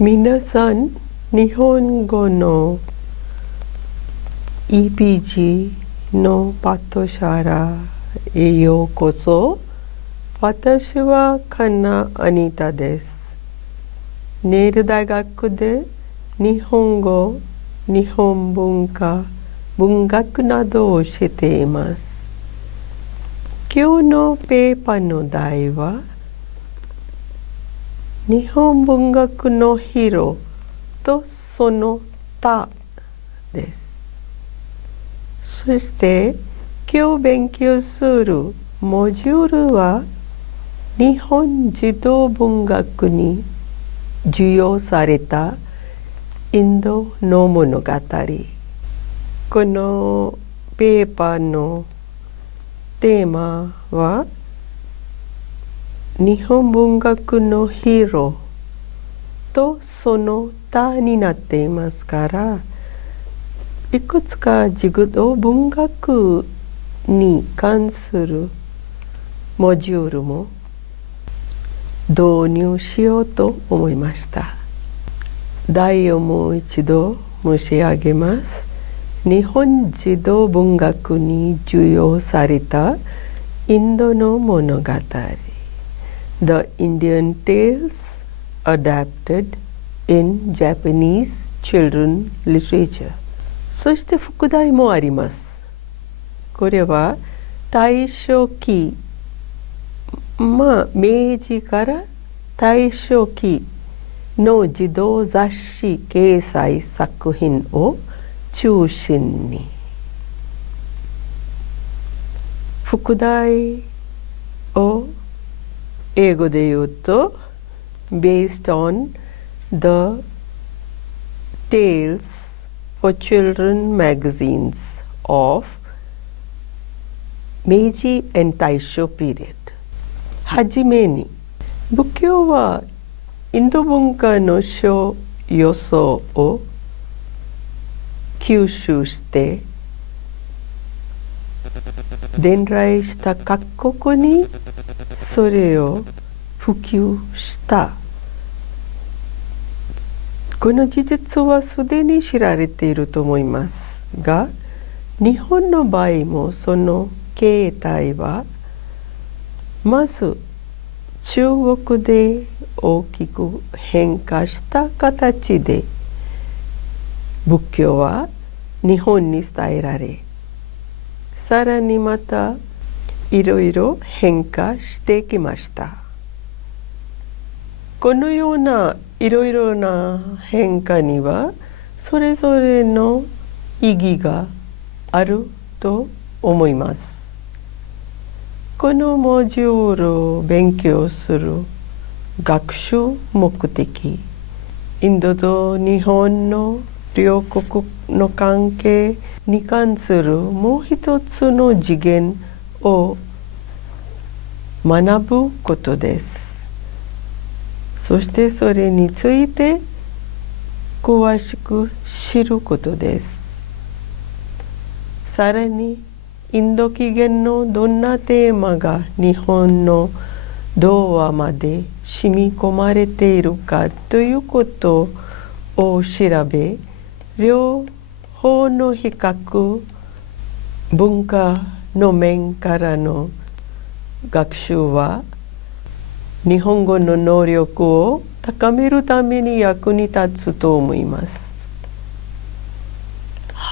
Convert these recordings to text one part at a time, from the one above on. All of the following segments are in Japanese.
皆さん、日本語の EPG のパトシャラへようこそ。私はカナ・アニタです。ネイル大学で日本語、日本文化、文学などを教えています。今日のペーパーの題は日本文学のヒーローとその他です。そして今日勉強するモジュールは日本児童文学に授与されたインドの物語。このペーパーのテーマは日本文学のヒーローとその他になっていますから、いくつか児童文学に関するモジュールも導入しようと思いました。題をもう一度申し上げます。日本児童文学に授与されたインドの物語。The Indian Tales Adapted in Japanese Children Literature。そして副題もあります。これは大正期、明治から大正期の児童雑誌掲載作品を中心に。副題を英語で言うと Based on the Tales for Children Magazines of 明治 and 大正 period。 はじめに、仏教はインド文化の諸要素を吸収して伝来した各国にそれを普及した。この事実はすでに知られていると思いますが、日本の場合もその形態はまず中国で大きく変化した形で仏教は日本に伝えられ、さらにまたいろいろ変化してきました。このようないろいろな変化にはそれぞれの意義があると思います。このモジュールを勉強する学習目的、インドと日本の両国の関係に関するもう一つの次元を学ぶことです。そしてそれについて詳しく知ることです。さらにインド起源のどんなテーマが日本の童話まで染み込まれているかということを調べ、両方の比較、文化の面からの学習は日本語の能力を高めるために役に立つと思います。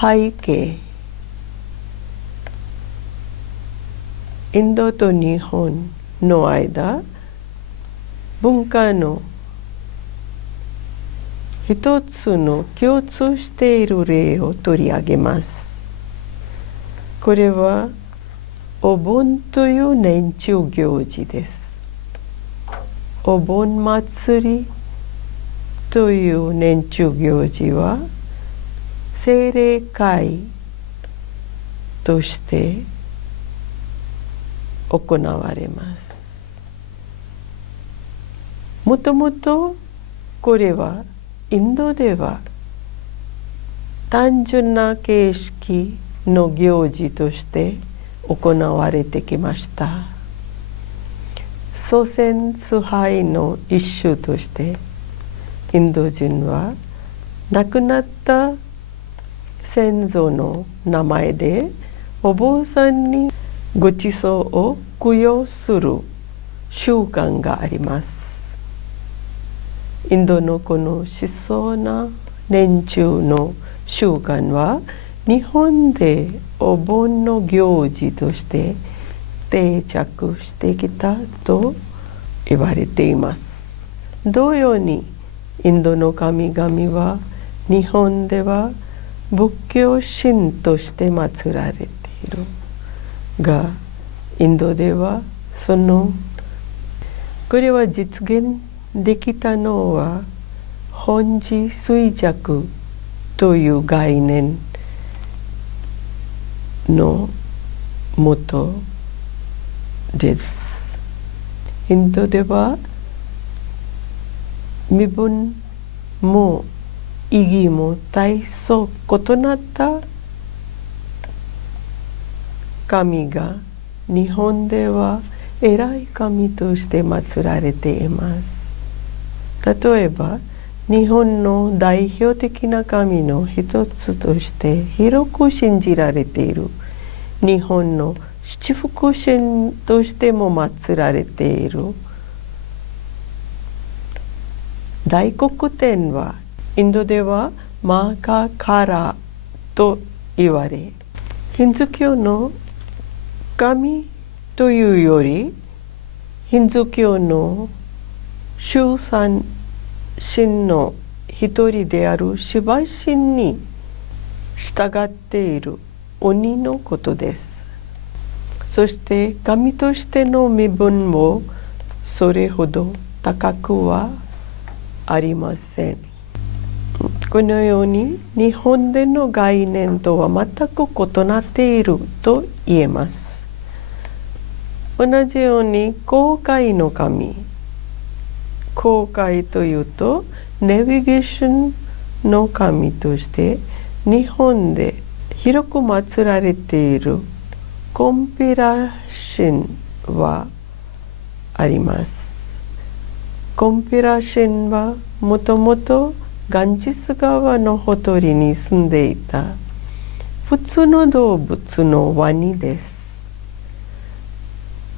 背景。インドと日本の間、文化の一つの共通している例を取り上げます。これはお盆という年中行事です。お盆祭りという年中行事は精霊会として行われます。もともとこれはインドでは単純な形式の行事として行われてきました。祖先崇拝の一種としてインド人は亡くなった先祖の名前でお坊さんにごちそうを供養する習慣があります。インドのこの質素な年中の習慣は日本でお盆の行事として定着してきたと言われています。同様にインドの神々は日本では仏教神として祀られているが、インドではこれは実現できたのは本自衰弱という概念のもとです。インドでは身分も意義も大層異なった神が日本では偉い神として祀られています。例えば日本の代表的な神の一つとして広く信じられている日本の七福神としても祀られている大黒天はインドではマーカカラと言われ、ヒンズー教の神というよりヒンズー教の衆三神の一人であるシバ神に従っている鬼のことです。そして神としての身分もそれほど高くはありません。このように日本での概念とは全く異なっていると言えます。同じように航海の神、航海というとネビゲーションの神として日本で広く祀られているコンピラ神はあります。コンピラ神はもともとガンジス川のほとりに住んでいた普通の動物のワニです。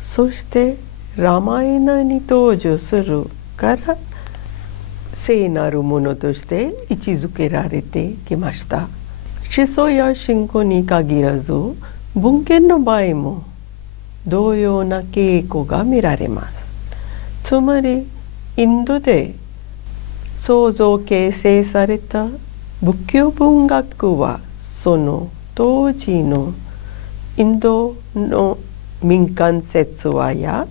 そしてラマイナに登場するから聖なるものとして位置づけられてきました。思想や信仰に限らず文献の場合も同様な傾向が見られます。つまりインドで創造形成された仏教文学はその当時のインドの民間説話や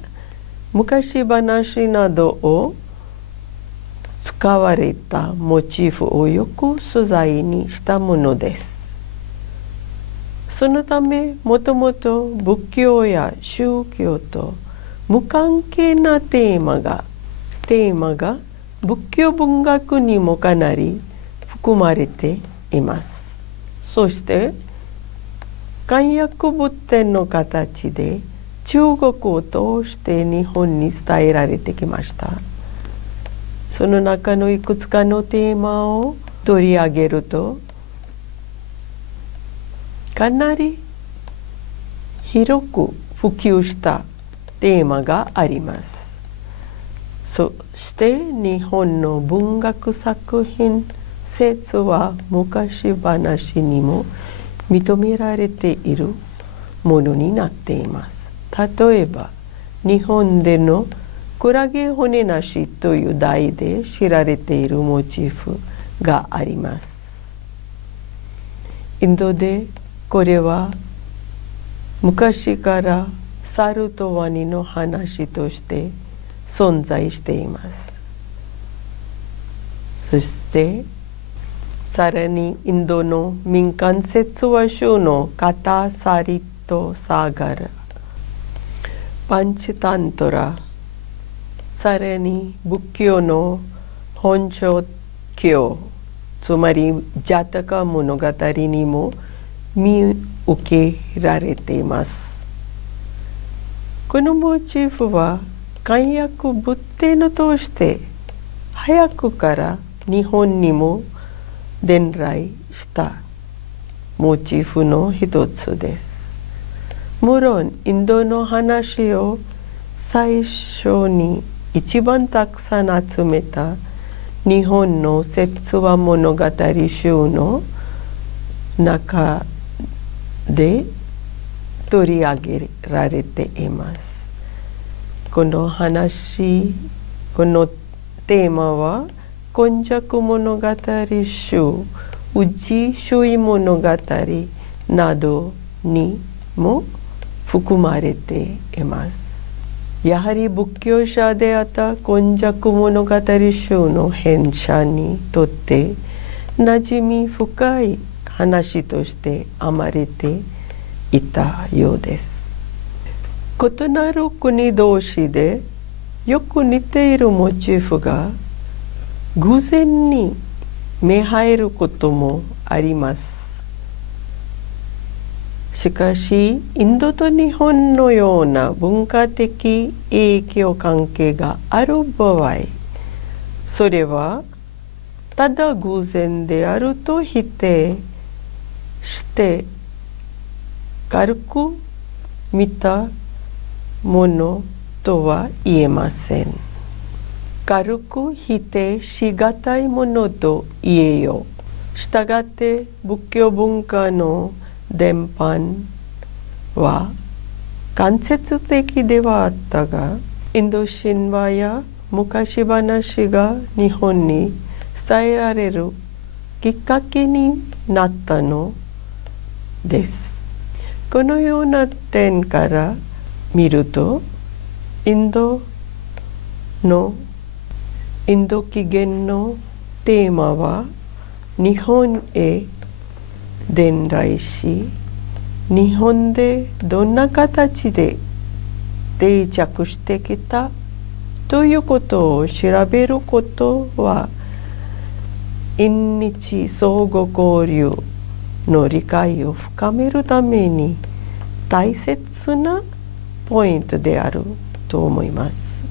昔話などを使われたモチーフをよく素材にしたものです。そのためもともと仏教や宗教と無関係なテーマが仏教文学にもかなり含まれています。そして漢訳仏典の形で中国を通して日本に伝えられてきました。その中のいくつかのテーマを取り上げるとかなり広く普及したテーマがあります。そして日本の文学作品説は昔話にも認められているものになっています。例えば日本でのクラゲ骨なしという題で知られているモチーフがあります。インドでこれは昔から猿とワニの話として存在しています。そしてさらにインドの民間説話集のカタサリットサーガラ、パンチタントラ、さらに仏教の本書教、つまりジャタカ物語にも見受けられています。このモチーフは漢訳仏典を通して早くから日本にも伝来したモチーフの一つです。無論インドの話を最初に一番たくさん集めた日本の説話物語集の中で取り上げられています。このテーマは今昔物語集、宇治周囲物語などにも含まれています。やはり仏教者であった今昔物語集の編者にとって馴染み深い話として編まれていたようです。異なる国同士でよく似ているモチーフが偶然に目入ることもあります。しかしインドと日本のような文化的影響関係がある場合、それはただ偶然であると否定して軽く見たものとは言えません。軽く否定しがたいものと言えよ。したがって仏教文化の伝播は間接的ではあったが、インド神話や昔話が日本に伝えられるきっかけになったのです。このような点から見ると、インド起源のテーマは日本へ伝来し、日本でどんな形で定着してきたということを調べることは、因日相互交流の理解を深めるために大切なポイントであると思います。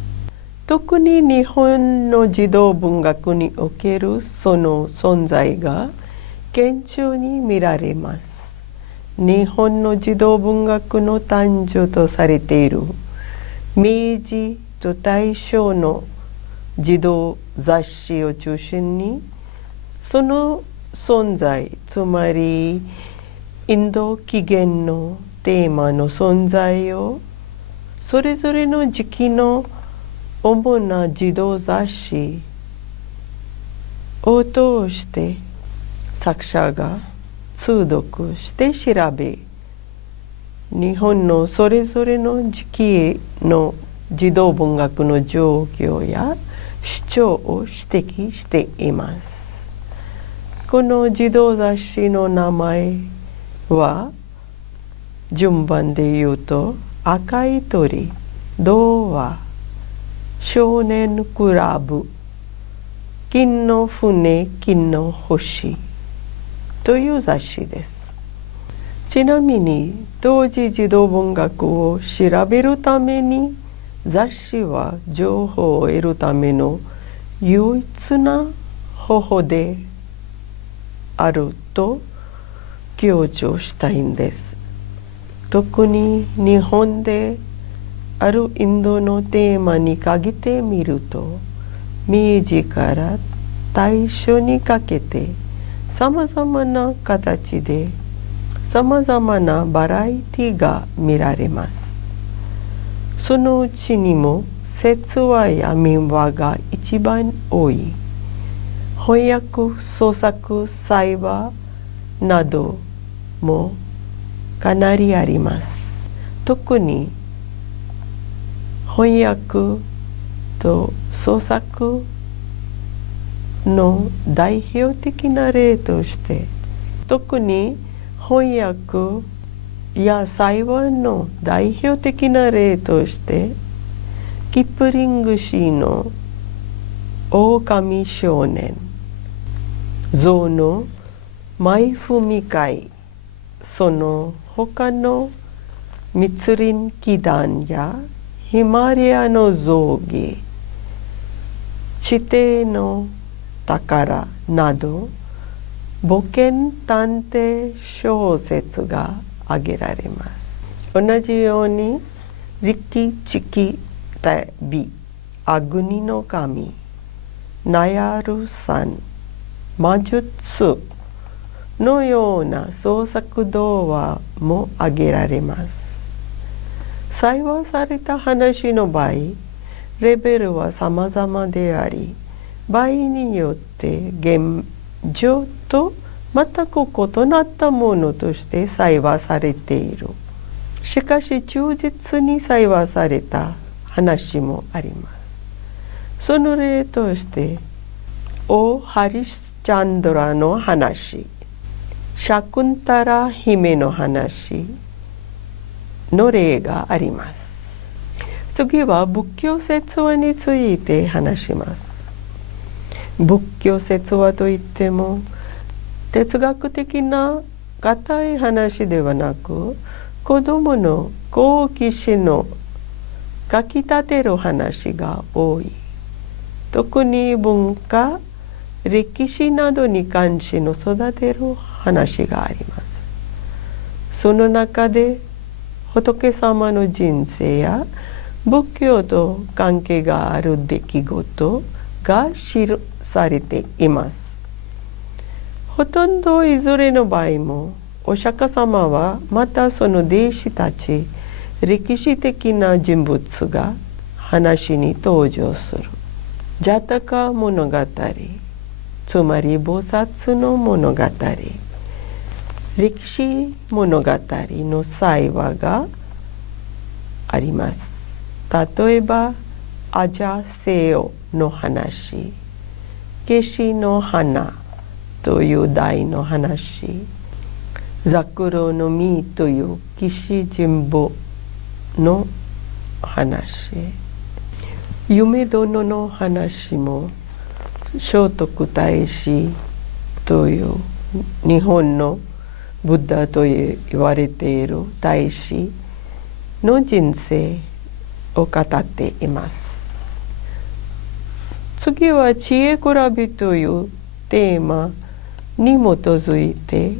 特に日本の児童文学におけるその存在が顕著に見られます。日本の児童文学の誕生とされている明治と大正の児童雑誌を中心に、その存在、つまりインド起源のテーマの存在をそれぞれの時期の主な児童雑誌を通して作者が通読して調べ、日本のそれぞれの時期の児童文学の状況や主張を指摘しています。この児童雑誌の名前は順番で言うと、赤い鳥、童話、少年クラブ、金の船、金の星という雑誌です。ちなみに当時児童文学を調べるために雑誌は情報を得るための唯一な方法であると強調したいんです。特に日本であるインドのテーマに限ってみると、明治から大正にかけてさまざまな形でさまざまなバラエティが見られます。そのうちにも説話や民話が一番多い。翻訳、創作、裁話などもかなりあります。特に翻訳と創作の代表的な例として、特に翻訳や裁話の代表的な例として、キプリング氏の狼少年、象の舞踏会、その他の密林奇談やヒマラヤの象牙、地底のしたからなど冒険探偵小説が挙げられます。同じように力地旅アグニの神ナヤルさん魔術のような創作童話も挙げられます。採話された話の場合、レベルは様々であり、場合によって現状と全く異なったものとして採話されている。しかし忠実に採話された話もあります。その例として、オ・ハリスチャンドラの話、シャクンタラ姫の話の例があります。次は仏教説話について話します。仏教説話といっても哲学的な固い話ではなく、子どもの好奇心のかきたてる話が多い。特に文化、歴史などに関心を育てる話があります。その中で仏様の人生や仏教と関係がある出来事が記されています。ほとんどいずれの場合もお釈迦様はまたその弟子たち歴史的な人物が話に登場する。ジャタカ物語、つまり菩薩の物語、歴史物語の採話があります。例えばアジャセヨの話、ケシの花という題の話、ザクロの実という岸神保の話、夢殿の話も聖徳太子という日本のブッダと言われている太子の人生を語っています。次は知恵比べというテーマに基づいて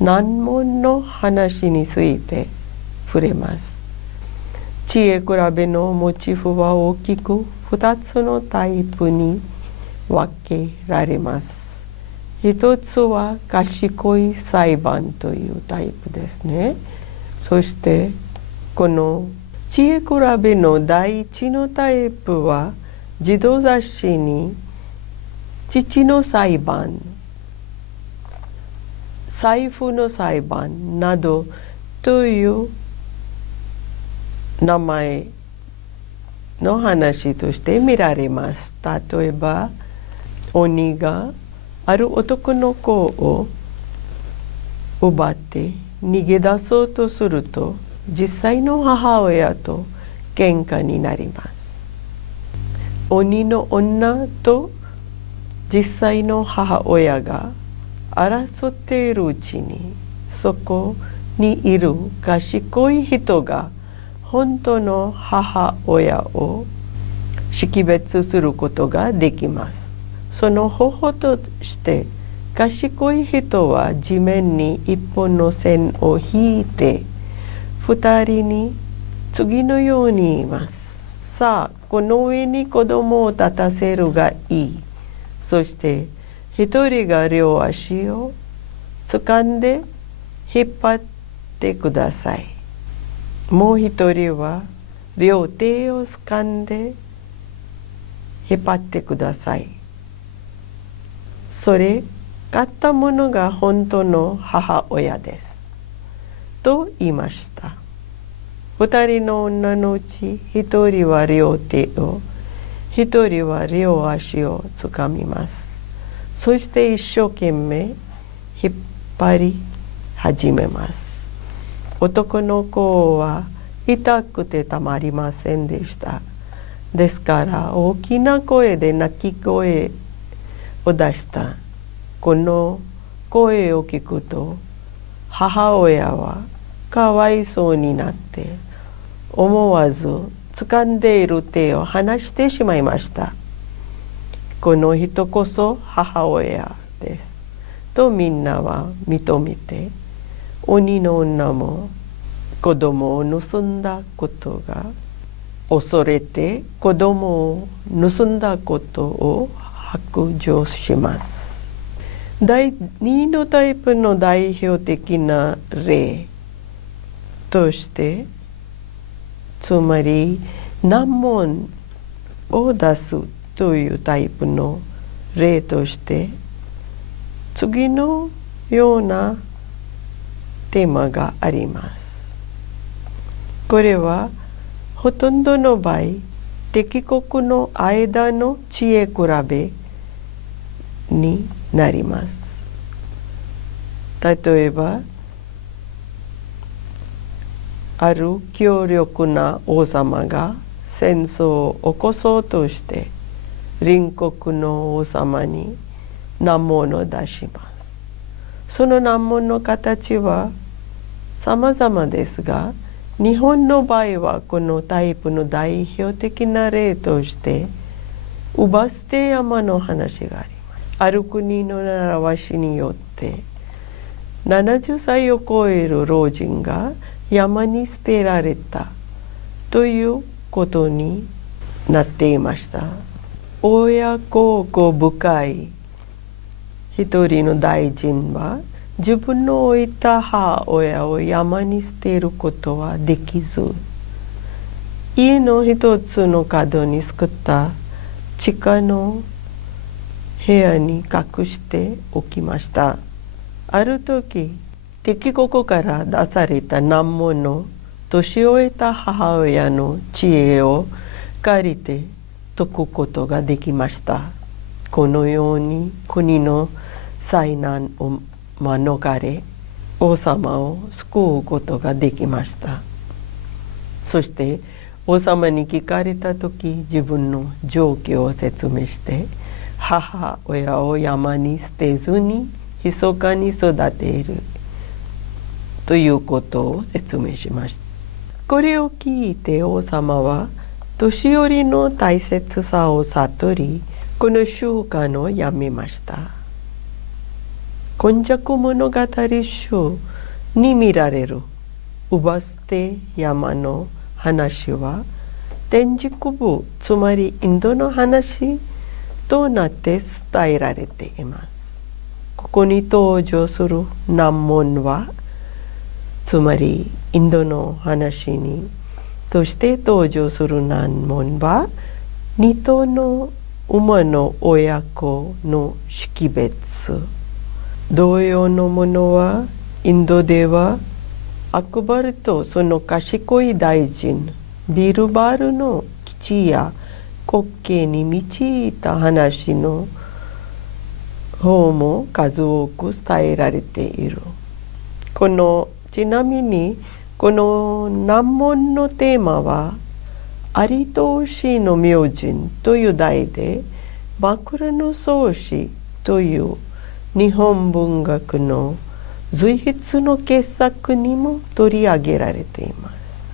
難問の話について触れます。知恵比べのモチーフは大きく2つのタイプに分けられます。一つは賢い裁判というタイプですね。そしてこの知恵比べの第一のタイプは児童雑誌に父の裁判、財布の裁判などという名前の話として見られます。例えば鬼がある男の子を奪って逃げ出そうとすると実際の母親と喧嘩になります。鬼の女と実際の母親が争っているうちにそこにいる賢い人が本当の母親を識別することができます。その方法として賢い人は地面に一本の線を引いて二人に次のように言います。さあ、この上に子供を立たせるがいい。そして一人が両足を掴んで引っ張ってください。もう一人は両手を掴んで引っ張ってください。それ勝ったものが本当の母親です。と言いました。二人の女のうち一人は両手を、一人は両足を掴みます。そして一生懸命引っ張り始めます。男の子は痛くてたまりませんでした。ですから大きな声で泣き声を出した。この声を聞くと母親はかわいそうになって思わず掴んでいる手を離してしまいました。この人こそ母親ですとみんなは認めて、鬼の女も子供を盗んだことが恐れて子供を盗んだことを白状します。第2のタイプの代表的な例として、つまり難問を出すというタイプの例として次のようなテーマがあります。これはほとんどの場合、敵国の間の知恵比べになります。例えば、ある強力な王様が戦争を起こそうとして隣国の王様に難問を出します。その難問の形は様々ですが、日本の場合はこのタイプの代表的な例として姥捨て山の話があります。ある国の習わしによって70歳を超える老人が山に捨てられたということになっていました。親孝行深い一人の大臣は自分の置いた母親を山に捨てることはできず、家の一つの角に作った地下の部屋に隠しておきました。ある時、敵国から出された難問の年老いた母親の知恵を借りて解くことができました。このように国の災難を免れ、王様を救うことができました。そして王様に聞かれた時、自分の状況を説明して、母親を山に捨てずに密かに育てるということを説明しました。これを聞いて王様は年寄りの大切さを悟り、この習慣をやめました。今昔物語集に見られる姥捨て山の話は天竺部、つまりインドの話となって伝えられています。ここに登場する難問は、つまりインドの話にとして登場する難問は、2頭の馬の親子の識別。同様のものはインドではアクバルとその賢い大臣ビルバルの基地や滑稽に満ちた話の方も数多く伝えられている。ちなみにこの難問のテーマは有東市の明神という題で枕草子という日本文学の随筆の傑作にも取り上げられています。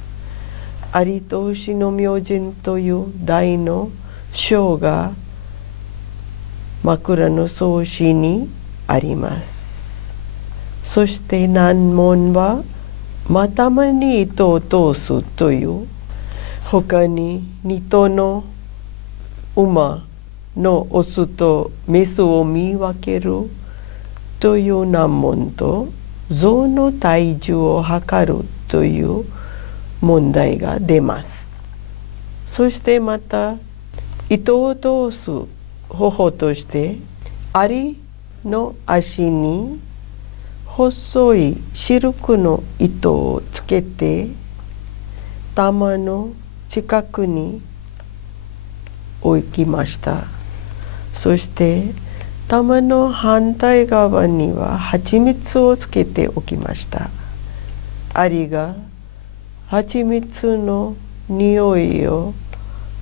有東市の明神という題の章が枕草子にあります。そして難問は頭に糸を通すという他に2頭の馬のオスとメスを見分けるという難問と象の体重を測るという問題が出ます。そしてまた糸を通す方法としてアリの足に細いシルクの糸をつけて玉の近くに置きました。そして玉の反対側には蜂蜜をつけておきました。アリが蜂蜜の匂いを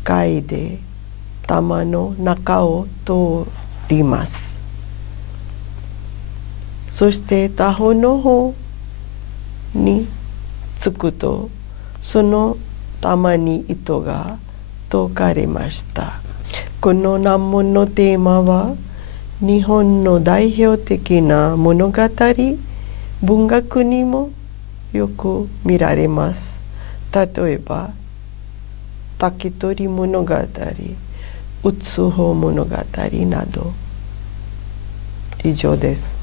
嗅いで玉の中を通ります。そして他方の方につくとその玉に糸が解かれました。この難問のテーマは日本の代表的な物語、文学にもよく見られます。例えば竹取物語、うつほ物語など。以上です。